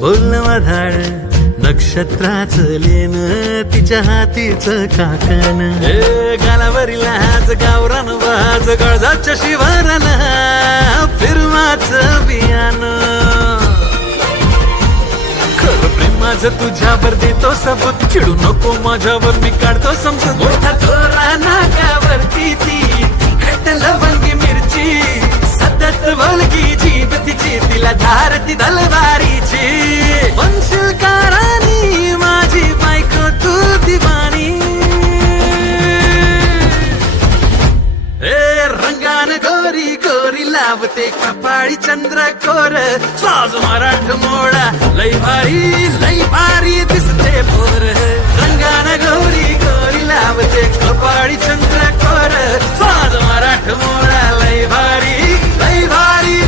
बोलणं मधाळ नक्षत्राचं लेन तिच्या हातीचं काकण गालावरील आज गावरान वाज गळजाच्या शिवाराला फिरवाचं बियान खरं प्रेमाचं तुझ्यावर देतो सबूत चिडू नको माझ्यावर मी काढतो समजून मोठा थोरा नाकावरती ती तिखट लवंगी मिरची सतत बोलकी जीभ तिची तिला धार ती दलवारीची बनशील कारानी माझी बायको तू दिवाणी रंगान गोरी गोरी लावते कपाळी चंद्रकोर साज मराठ मोडा लई भारी दिसते पोर रंगान गोरी गोरी लावते कपाळी चंद्रकोर साज मराठ मोडा